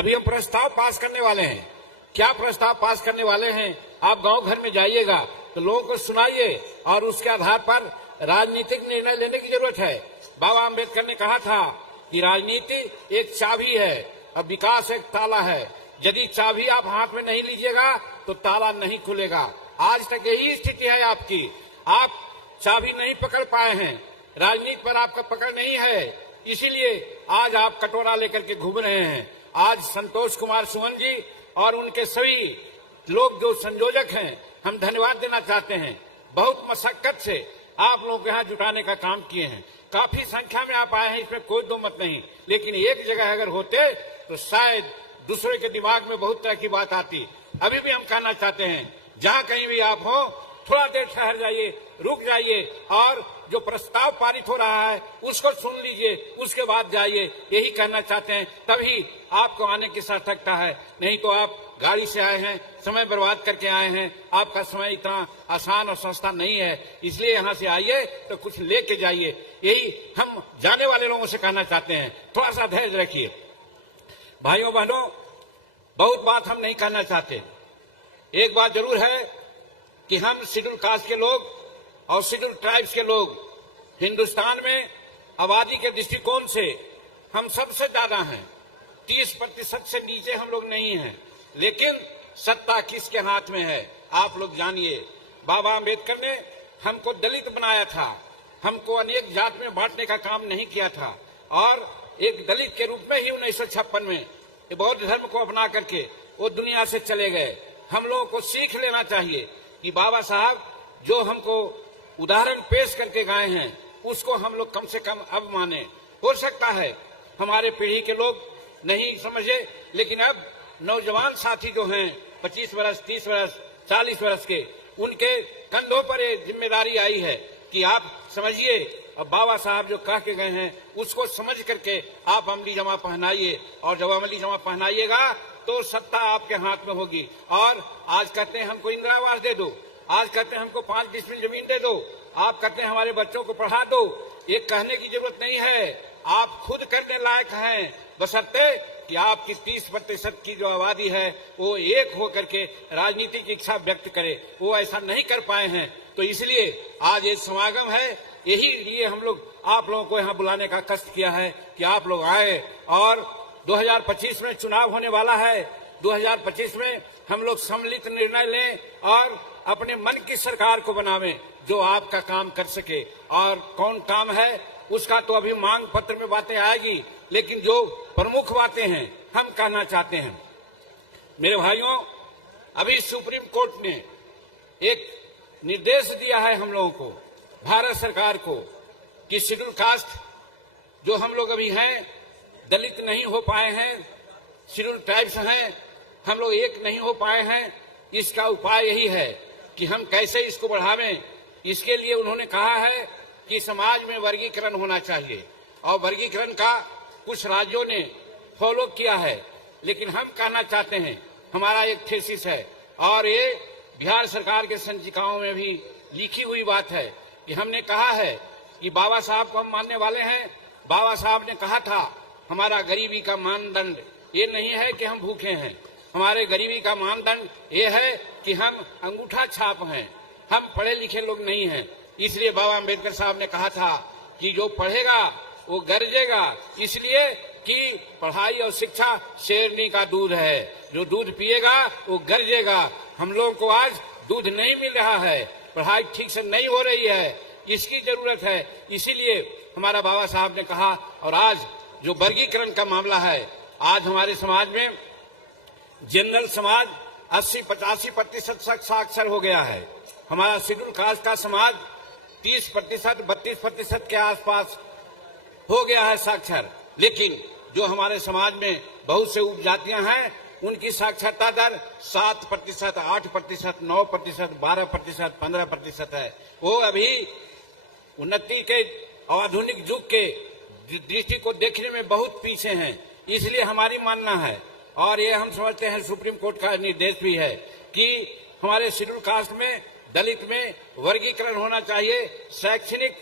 अभी हम प्रस्ताव पास करने वाले हैं। क्या प्रस्ताव पास करने वाले हैं? आप गांव घर में जाइएगा तो लोगों को सुनाइए और उसके आधार पर राजनीतिक निर्णय लेने की जरूरत है। बाबा आम्बेडकर ने कहा था कि राजनीति एक चाबी है और विकास एक ताला है। यदि चाबी आप हाथ में नहीं लीजिएगा तो ताला नहीं खुलेगा। आज तक यही स्थिति है आपकी। आप चाबी नहीं पकड़ पाए हैं, राजनीति पर आपका पकड़ नहीं है, इसीलिए आज आप कटोरा लेकर के घूम रहे हैं। आज संतोष कुमार सुमन जी और उनके सभी लोग जो संयोजक हैं, हम धन्यवाद देना चाहते हैं। बहुत मशक्कत से आप लोग यहाँ जुटाने का काम किए हैं। काफी संख्या में आप आए हैं, इसमें कोई दो मत नहीं, लेकिन एक जगह अगर होते तो शायद दूसरे के दिमाग में बहुत तरह की बात आती। अभी भी हम कहना चाहते हैं, जहाँ कहीं भी आप हो, थोड़ा देर ठहर जाइए, रुक जाइए और जो प्रस्ताव पारित हो रहा है उसको सुन लीजिए, उसके बाद जाइए। यही कहना चाहते हैं, तभी आपको आने की सार्थकता है। नहीं तो आप गाड़ी से आए हैं, समय बर्बाद करके आए हैं, आपका समय इतना आसान और सस्ता नहीं है। इसलिए यहाँ से आइए तो कुछ लेके जाइए। यही हम जाने वाले लोगों से कहना चाहते हैं, थोड़ा सा धैर्य रखिए। भाइयों बहनों, बहुत बात हम नहीं कहना चाहते। एक बात जरूर है कि हम शेड्यूल कास्ट के लोग और शेड्यूल ट्राइब्स के लोग हिंदुस्तान में आबादी के दृष्टिकोण से हम सबसे ज्यादा हैं। 30% से नीचे हम लोग नहीं हैं, लेकिन सत्ता किसके हाथ में है आप लोग जानिए। बाबा आम्बेडकर ने हमको दलित बनाया था, हमको अनेक जात में बांटने का काम नहीं किया था और एक दलित के रूप में ही 1956 में बौद्ध धर्म को अपना करके वो दुनिया से चले गए। हम लोगों को सीख लेना चाहिए कि बाबा साहब जो हमको उदाहरण पेश करके गए हैं उसको हम लोग कम से कम अब माने। हो सकता है हमारे पीढ़ी के लोग नहीं समझे, लेकिन अब नौजवान साथी जो हैं 25 वर्ष, 30 वर्ष, 40 वर्ष के, उनके कंधों पर ये जिम्मेदारी आई है कि आप समझिए और बाबा साहब जो कह के गए हैं उसको समझ करके आप अमली जमा पहनाइए। और जब अमली जमा पहनाइएगा तो सत्ता आपके हाथ में होगी। और आज कहते हैं हमको इंदिरा आवास दे दो, आज कहते हैं हमको 5 डिसमिल जमीन दे दो, आप कहते हैं हमारे बच्चों को पढ़ा दो। ये कहने की जरूरत नहीं है, आप खुद करने लायक हैं, बशर्ते कि आपकी 30% की जो आबादी है वो एक होकर के राजनीति की इच्छा व्यक्त करे। वो ऐसा नहीं कर पाए हैं, तो इसलिए आज ये समागम है। यही लिए हम लोग आप लोगों को यहाँ बुलाने का कष्ट किया है कि आप लोग आए। और 2025 में चुनाव होने वाला है। 2025 में हम लोग सम्मिलित निर्णय लें और अपने मन की सरकार को बनावें जो आपका काम कर सके। और कौन काम है उसका तो अभी मांग पत्र में बातें आएगी, लेकिन जो प्रमुख बातें हैं हम कहना चाहते हैं। मेरे भाइयों, अभी सुप्रीम कोर्ट ने एक निर्देश दिया है हम लोगों को, भारत सरकार को, कि शेड्यूल कास्ट जो हम लोग अभी हैं, दलित नहीं हो पाए हैं, शेड्यूल ट्राइब्स हैं, हम लोग एक नहीं हो पाए हैं। इसका उपाय यही है कि हम कैसे इसको बढ़ावें। इसके लिए उन्होंने कहा है कि समाज में वर्गीकरण होना चाहिए और वर्गीकरण का कुछ राज्यों ने फॉलो किया है, लेकिन हम कहना चाहते हैं, हमारा एक थीसिस है और ये बिहार सरकार के संचिकाओं में भी लिखी हुई बात है कि हमने कहा है कि बाबा साहब को हम मानने वाले हैं। बाबा साहब ने कहा था हमारा गरीबी का मानदंड ये नहीं है कि हम भूखे हैं, हमारे गरीबी का मानदंड ये है कि हम अंगूठा छाप हैं, हम पढ़े लिखे लोग नहीं हैं। इसलिए बाबा अम्बेडकर साहब ने कहा था कि जो पढ़ेगा वो गरजेगा, इसलिए कि पढ़ाई और शिक्षा शेरनी का दूध है, जो दूध पिएगा वो गरजेगा। हम लोगों को आज दूध नहीं मिल रहा है, पढ़ाई ठीक से नहीं हो रही है, इसकी जरूरत है। इसीलिए हमारा बाबा साहब ने कहा। और आज जो वर्गीकरण का मामला है, आज हमारे समाज में जनरल समाज 80-85% साक्षर हो गया है। हमारा शेड्यूल कास्ट का समाज 30%, 32% के आसपास हो गया है साक्षर। लेकिन जो हमारे समाज में बहुत से उपजातियां हैं, उनकी साक्षरता दर 7%, 8%, 9%, 12%, 15% है। वो अभी उन्नति के आधुनिक युग के दृष्टि को देखने में बहुत पीछे हैं। इसलिए हमारी मानना है, और ये हम समझते हैं सुप्रीम कोर्ट का निर्देश भी है, कि हमारे शेड्यूल कास्ट में, दलित में वर्गीकरण होना चाहिए शैक्षणिक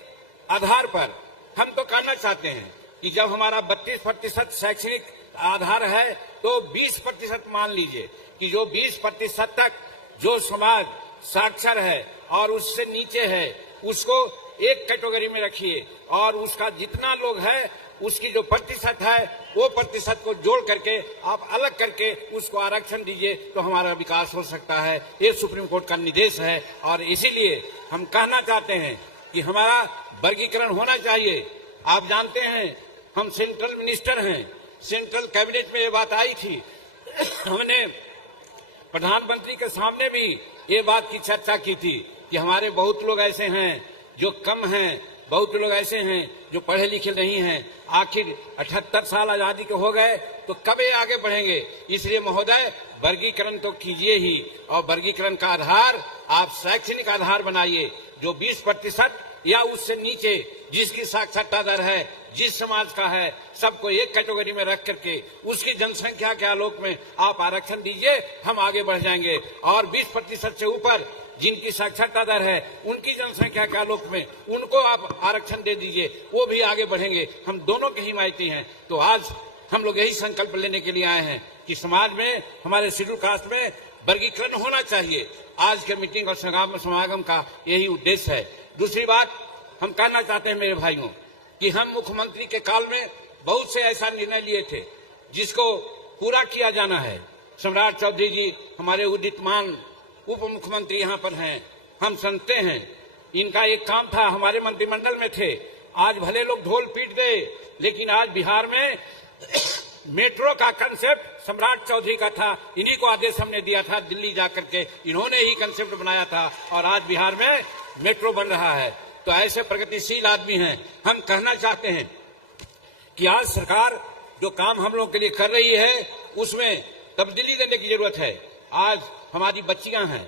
आधार पर। हम तो कहना चाहते हैं कि जब हमारा 32% शैक्षणिक आधार है तो 20% मान लीजिए कि जो 20% तक जो समाज साक्षर है और उससे नीचे है उसको एक कैटेगरी में रखिए और उसका जितना लोग है उसकी जो प्रतिशत है वो प्रतिशत को जोड़ करके आप अलग करके उसको आरक्षण दीजिए तो हमारा विकास हो सकता है। ये सुप्रीम कोर्ट का निर्देश है और इसीलिए हम कहना चाहते हैं कि हमारा वर्गीकरण होना चाहिए। आप जानते हैं हम सेंट्रल मिनिस्टर हैं, सेंट्रल कैबिनेट में ये बात आई थी, हमने प्रधानमंत्री के सामने भी ये बात की चर्चा की थी कि हमारे बहुत लोग ऐसे हैं जो कम हैं, बहुत लोग ऐसे हैं जो पढ़े लिखे नहीं हैं, आखिर 78 साल आजादी के हो गए तो कब ये आगे बढ़ेंगे। इसलिए महोदय वर्गीकरण तो कीजिए ही और वर्गीकरण का आधार आप शैक्षणिक आधार बनाइए। जो 20% या उससे नीचे जिसकी साक्षरता दर है, जिस समाज का है, सबको एक कैटेगरी में रख करके उसकी जनसंख्या के आलोक में आप आरक्षण दीजिए, हम आगे बढ़ जाएंगे। और 20% से ऊपर जिनकी साक्षरता दर है उनकी जनसंख्या के आलोक में उनको आप आरक्षण दे दीजिए, वो भी आगे बढ़ेंगे। हम दोनों के हिमायती हैं। तो आज हम लोग यही संकल्प लेने के लिए आए हैं कि समाज में हमारे शेड्यूल कास्ट में वर्गीकरण होना चाहिए। आज के मीटिंग और समागम का यही उद्देश्य है। दूसरी बात हम कहना चाहते हैं मेरे भाइयों कि हम मुख्यमंत्री के काल में बहुत से ऐसा निर्णय लिए थे जिसको पूरा किया जाना है। सम्राट चौधरी जी हमारे उदितमान उप मुख्यमंत्री यहाँ पर हैं, हम सुनते हैं इनका एक काम था, हमारे मंत्रिमंडल में थे। आज भले लोग ढोल पीट दे लेकिन आज बिहार में मेट्रो का कंसेप्ट सम्राट चौधरी का था, इन्हीं को आदेश हमने दिया था दिल्ली जाकर के, इन्होंने ही कंसेप्ट बनाया था और आज बिहार में मेट्रो बन रहा है। तो ऐसे प्रगतिशील आदमी हैं। हम कहना चाहते हैं कि आज सरकार जो काम हम लोग के लिए कर रही है उसमें तब्दीली देने की जरूरत है। आज हमारी बच्चियां हैं,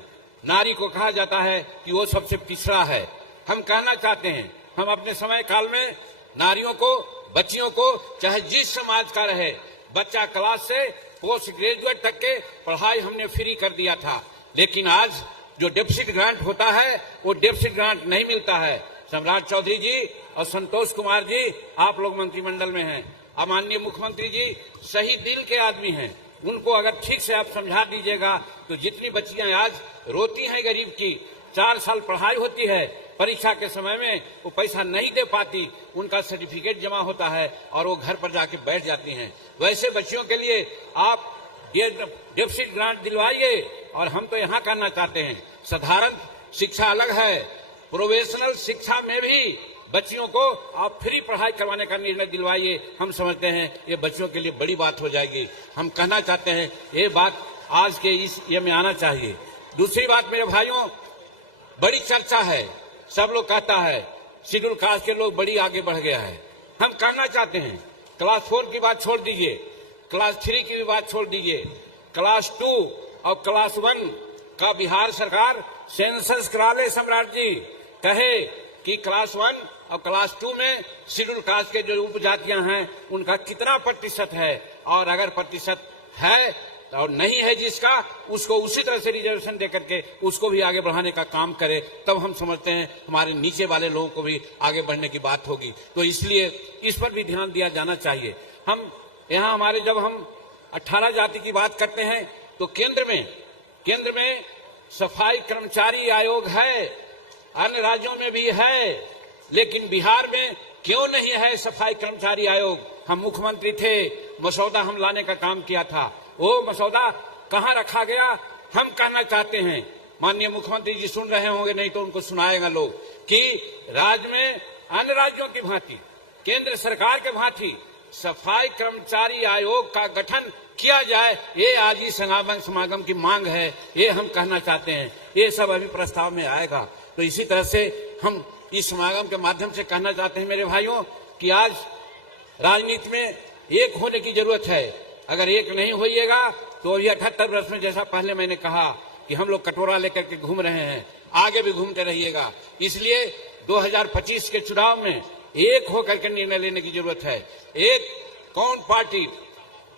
नारी को कहा जाता है कि वो सबसे पिछड़ा है। हम कहना चाहते हैं हम अपने समय काल में नारियों को, बच्चियों को चाहे जिस समाज का रहे, बच्चा क्लास से पोस्ट ग्रेजुएट तक के पढ़ाई हमने फ्री कर दिया था। लेकिन आज जो डेफिसिट ग्रांट होता है वो डेफिसिट ग्रांट नहीं मिलता है। सम्राट चौधरी जी और संतोष कुमार जी आप लोग मंत्रिमंडल में हैं, अब माननीय मुख्यमंत्री जी सही दिल के आदमी हैं, उनको अगर ठीक से आप समझा दीजिएगा तो जितनी बच्चियां आज रोती हैं गरीब की, 4 साल पढ़ाई होती है, परीक्षा के समय में वो पैसा नहीं दे पाती, उनका सर्टिफिकेट जमा होता है और वो घर पर जाके बैठ जाती हैं। वैसे बच्चियों के लिए आप डेफिसिट ग्रांट दिलवाइए। और हम तो यहाँ करना चाहते हैं साधारण शिक्षा अलग है, प्रोफेशनल शिक्षा में भी बच्चियों को आप फ्री पढ़ाई करवाने का निर्णय दिलवाइए। हम समझते हैं ये बच्चियों के लिए बड़ी बात हो जाएगी। हम कहना चाहते हैं ये बात आज के इस ये में आना चाहिए। दूसरी बात मेरे भाइयों, बड़ी चर्चा है, सब लोग कहता है शेड्यूल कास्ट के लोग बड़ी आगे बढ़ गया है। हम कहना चाहते हैं क्लास 4 की बात छोड़ दीजिए, क्लास 3 की भी बात छोड़ दीजिए, क्लास 2 और क्लास 1 का बिहार सरकार सेंसस करा ले। सम्राट जी कहे कि क्लास 1 और क्लास 2 में शेड्यूल कास्ट के जो उपजातियां हैं उनका कितना प्रतिशत है, और अगर प्रतिशत है और नहीं है जिसका, उसको उसी तरह से रिजर्वेशन देकर के उसको भी आगे बढ़ाने का काम करे। तब हम समझते हैं हमारे नीचे वाले लोगों को भी आगे बढ़ने की बात होगी। तो इसलिए इस पर भी ध्यान दिया जाना चाहिए। हम यहाँ हमारे जब हम 18 जाति की बात करते हैं तो केंद्र में सफाई कर्मचारी आयोग है, अन्य राज्यों में भी है, लेकिन बिहार में क्यों नहीं है सफाई कर्मचारी आयोग? हम मुख्यमंत्री थे, मसौदा हम लाने का काम किया था, वो मसौदा कहाँ रखा गया? हम कहना चाहते हैं, माननीय मुख्यमंत्री जी सुन रहे होंगे, नहीं तो उनको सुनाएगा लोग, कि राज्य में अन्य राज्यों की भांति, केंद्र सरकार के भांति सफाई कर्मचारी आयोग का गठन किया जाए। ये आज ही समागम की मांग है, ये हम कहना चाहते हैं। ये सब अभी प्रस्ताव में आएगा। तो इसी तरह से हम इस समागम के माध्यम से कहना चाहते हैं मेरे भाइयों कि आज राजनीति में एक होने की जरूरत है। अगर एक नहीं होइएगा तो ये 78 वर्ष में, जैसा पहले मैंने कहा कि हम लोग कटोरा लेकर के घूम रहे हैं, आगे भी घूमते रहिएगा। इसलिए 2025 के चुनाव में एक होकर के निर्णय लेने की जरूरत है। एक कौन पार्टी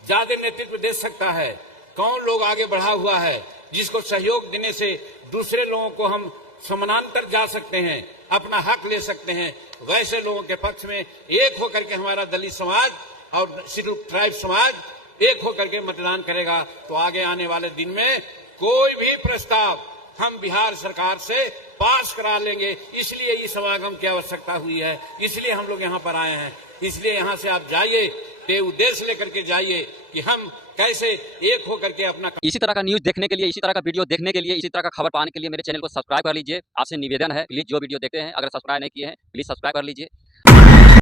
ज्यादा नेतृत्व दे सकता है, कौन लोग आगे बढ़ा हुआ है, जिसको सहयोग देने से दूसरे लोगों को हम समानांतर जा सकते हैं, अपना हक ले सकते हैं, वैसे लोगों के पक्ष में एक होकर के हमारा दलित समाज और शेड्यूल ट्राइब समाज एक होकर के मतदान करेगा तो आगे आने वाले दिन में कोई भी प्रस्ताव हम बिहार सरकार से पास करा लेंगे। इसलिए इस समागम की आवश्यकता हुई है, इसलिए हम लोग यहाँ पर आए हैं। इसलिए यहाँ से आप जाइए, ये उद्देश्य लेकर के जाइए कि हम कैसे एक होकर के अपना। इसी तरह का न्यूज़ देखने के लिए, इसी तरह का वीडियो देखने के लिए, इसी तरह का खबर पाने के लिए मेरे चैनल को सब्सक्राइब कर लीजिए। आपसे निवेदन है, प्लीज जो वीडियो देखते हैं अगर सब्सक्राइब नहीं किए हैं प्लीज सब्सक्राइब कर लीजिए।